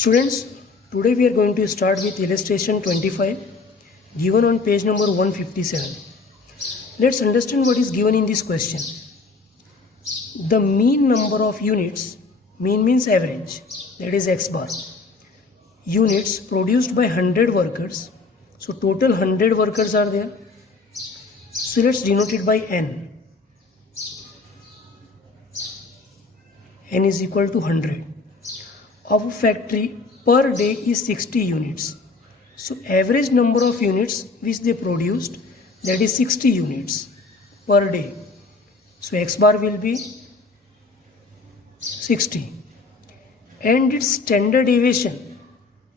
Students, today we are going to start with illustration 25 given on page number 157. Let's understand what is given in this question. The mean number of units, mean means average, that is x bar, units produced by 100 workers. So total 100 workers are there. So let's denote it by n. N is equal to 100. Of a factory per day is 60 units. So average number of units which they produced, that is 60 units per day. So x bar will be 60. And its standard deviation,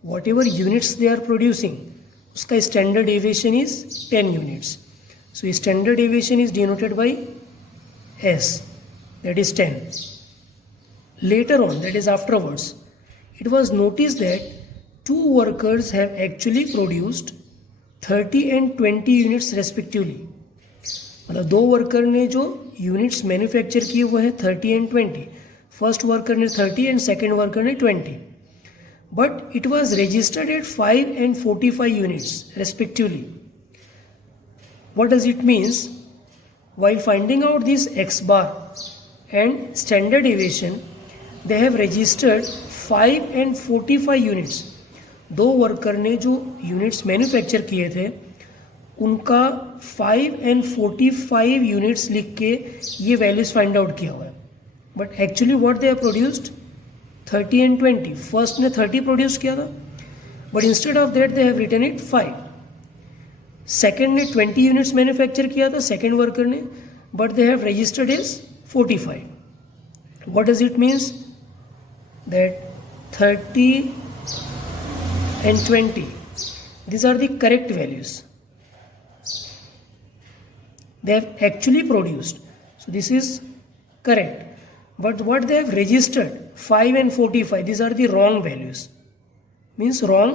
whatever units they are producing, uska standard deviation is 10 units. So standard deviation is denoted by S, that is 10. Later on, that is afterwards, it was noticed that two workers have actually produced 30 and 20 units respectively. मतलब दो worker ने जो units manufacture किए वो है 30 and 20. First worker ने 30 and second worker ने 20. But it was registered eight 5 and 45 units respectively. What does it means? While finding out this x bar and standard deviation, they have registered 5 and 45 units. दो worker ने जो units manufacture किए थे उनका 5 and 45 units लिख के ये values find out किया हुआ है. But actually what they have produced 30 and 20. First ने 30 प्रोड्यूस किया था, but instead of that they have written it 5. Second ने 20 यूनिट्स मैन्युफैक्चर किया था सेकेंड वर्कर ने, but they have registered is 45. What does it means? That 30 and 20, these are the correct values they have actually produced. So this is correct. But what they have registered 5 and 45, these are the wrong values, means wrong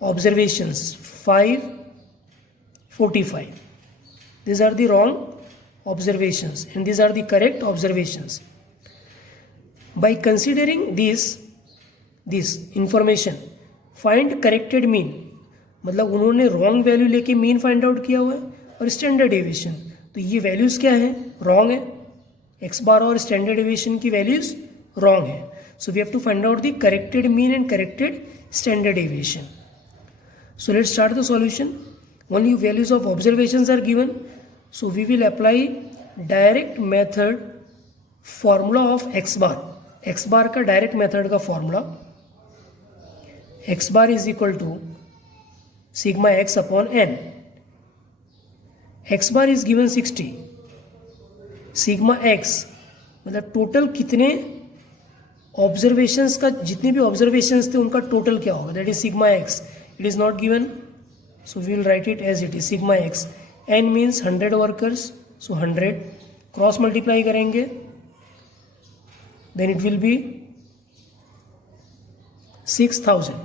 observations. 5, 45, these are the wrong observations and these are the correct observations. By considering this information, find corrected mean. मतलब उन्होंने wrong value लेके mean find out किया हुआ है और standard deviation. तो ये values क्या है? रॉन्ग है. एक्स बार और स्टैंडर्ड डेविएशन की वैल्यूज रॉन्ग है. So we have to find out the corrected mean and corrected standard deviation. So let's start the solution. Only values of observations are given. So we will apply direct method formula of X bar. X bar का direct method का formula X bar is equal to sigma X upon N. X bar is given 60. Sigma X मतलब total कितने observations का, जितने भी observations थे उनका total क्या होगा, that is sigma x. It is not given, so we will write it as it is sigma x. N means 100 workers, so 100 cross multiply करेंगे, then it will be 6000.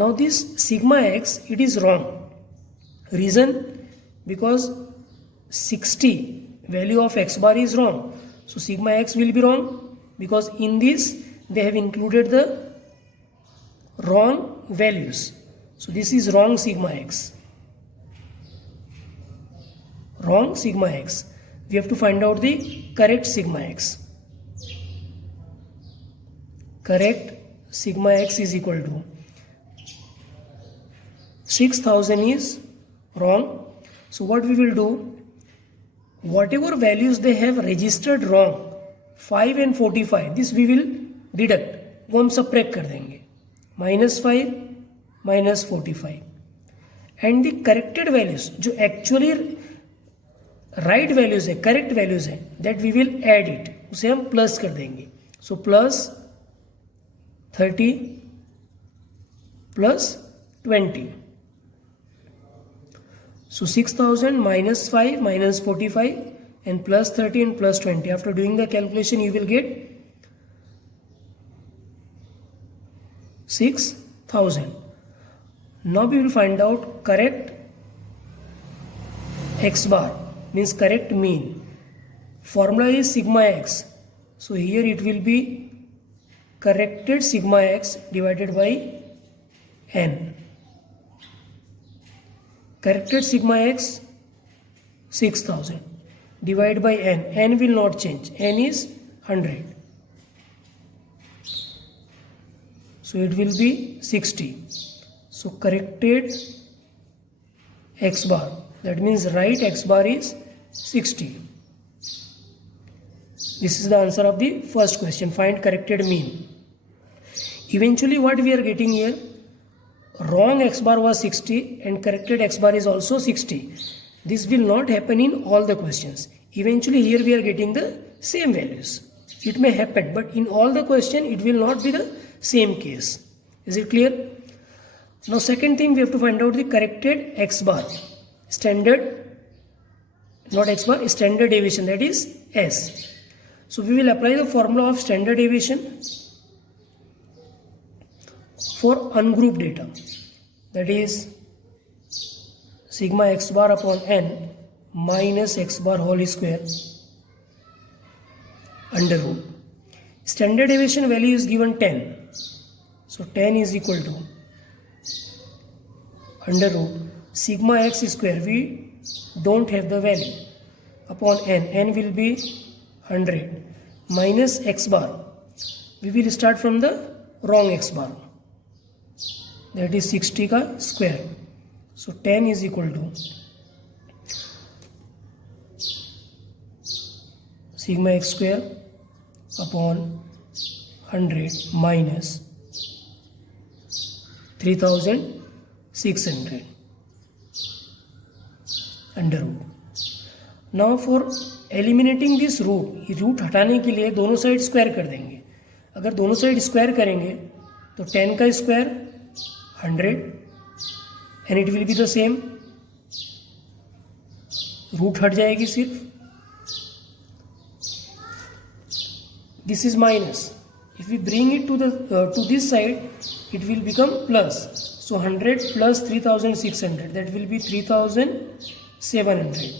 Now this sigma x, it is wrong. Reason? Because 60 value of x bar is wrong. So sigma x will be wrong because in this they have included the wrong values. So this is wrong sigma x. Wrong sigma x. We have to find out the correct sigma x. Correct sigma x is equal to 6000 is wrong. So what we will do, whatever values they have registered wrong, 5 and 45, this we will deduct. वो हम subtract कर देंगे. -5 -45 and the corrected values जो actually right values है, correct values है, that we will add it, उसे हम plus कर देंगे. So plus 30 plus 20. So 6000 minus 5 minus 45 and plus 30 and plus 20. After doing the calculation, you will get 6000. Now we will find out correct x bar, means correct mean. Formula is sigma x. So here it will be corrected sigma x divided by n. Corrected sigma x 6000 divided by n. N will not change. N is 100. So it will be 60. So corrected x bar, that means right x bar is 60. This is the answer of the first question. Find corrected mean. Eventually what we are getting here, wrong x bar was 60 and corrected x bar is also 60. This will not happen in all the questions. Eventually here we are getting the same values. It may happen, but in all the question it will not be the same case. Is it clear? Now second thing, we have to find out the corrected x bar. Standard, not x bar, standard deviation, that is S. So we will apply the formula of standard deviation for ungrouped data. That is sigma x bar upon n minus x bar whole square under root. Standard deviation value is given 10. So 10 is equal to under root sigma x square, we don't have the value, upon n. N will be 100 minus x bar. We will start from the wrong x bar. That is 60 ka square. So 10 is equal to sigma x square upon 100 minus 3600 under root. Now for eliminating this root, ये root हटाने के लिए दोनों side square कर देंगे. अगर दोनों side square करेंगे तो 10 का square 100 and it will be the same. Root हट जाएगी सिर्फ. This is minus. If we bring it to this side, it will become plus. So 100 plus 3600, that will be 3700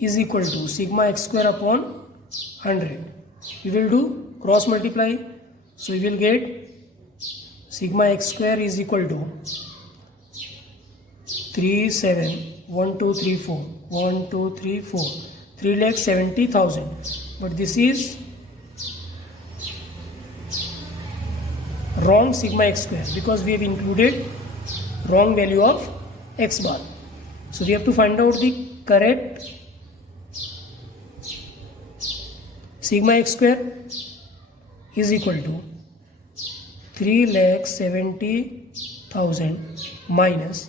is equal to sigma x square upon 100. We will do cross multiply. So we will get sigma x square is equal to 3,70,000. But this is wrong sigma x square because we have included wrong value of x bar. So we have to find out the correct sigma x square is equal to 3,70,000 minus,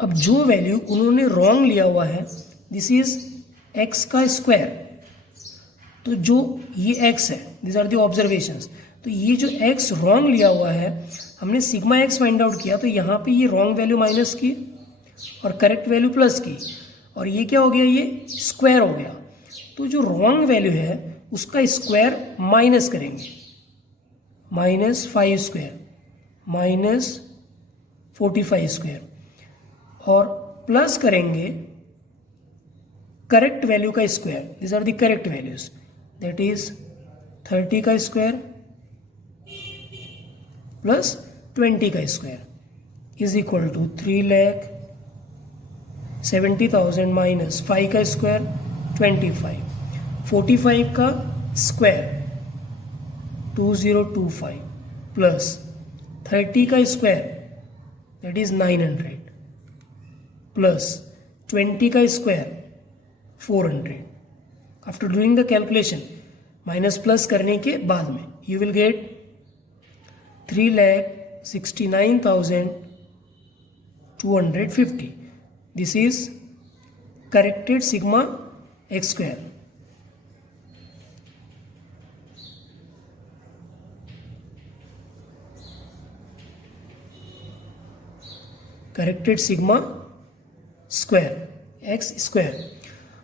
अब जो value उन्होंने wrong लिया हुआ है this is x का square, तो जो ये x है, दिस आर द ऑब्जर्वेशंस, तो ये जो x रॉन्ग लिया हुआ है हमने सिग्मा x फाइंड आउट किया, तो यहाँ पे ये रॉन्ग वैल्यू माइनस की और करेक्ट वैल्यू प्लस की, और ये क्या हो गया, ये स्क्वायर हो गया. तो जो रॉन्ग वैल्यू है उसका स्क्वायर माइनस करेंगे, -5 स्क्वायर -45 स्क्वायर, और प्लस करेंगे करेक्ट वैल्यू का square. This are the correct values, that is 30 का स्क्वायर प्लस 20 का square is equal to 3,70,000 minus 5 का स्क्वायर 25, 45 का स्क्वायर 2025 प्लस 30 का स्क्वायर दैट इज 900 प्लस 20 का square 400. After doing the calculation minus plus करने के बाद में you will get 3,69,250. This is corrected sigma x square. Corrected sigma square x square.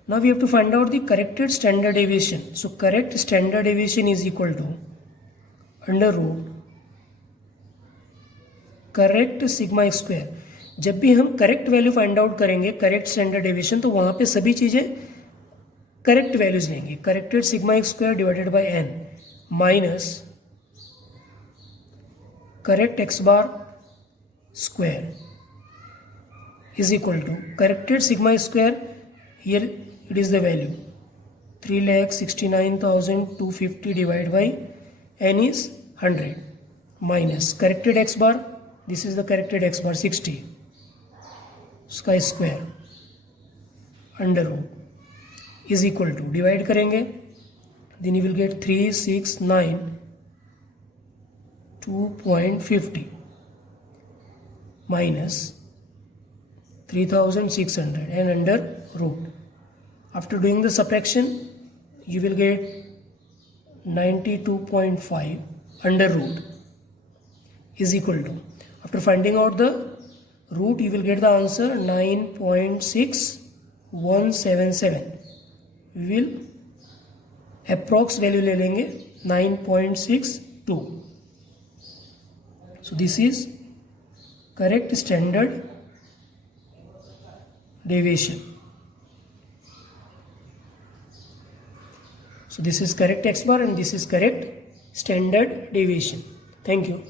Now we have to find out the corrected standard deviation. So correct standard deviation is equal to under root correct sigma x square. जब भी हम correct value find out करेंगे correct standard deviation, तो वहाँ पे सभी चीज़ें correct values लेंगे. Corrected sigma x square divided by n minus correct x bar square is equal to corrected sigma square. Here it is the value 3,69,250 divided by n is 100 minus corrected x bar, this is the corrected x bar 60 उसका square under root is equal to divide करेंगे then you will get 369,250 minus 3,600 and under root. After doing the subtraction you will get 92.5 under root is equal to, after finding out the root you will get the answer 9.6177. we will approx value ले लेंगे 9.62. so this is correct standard deviation. So this is correct x bar and this is correct standard deviation. Thank you.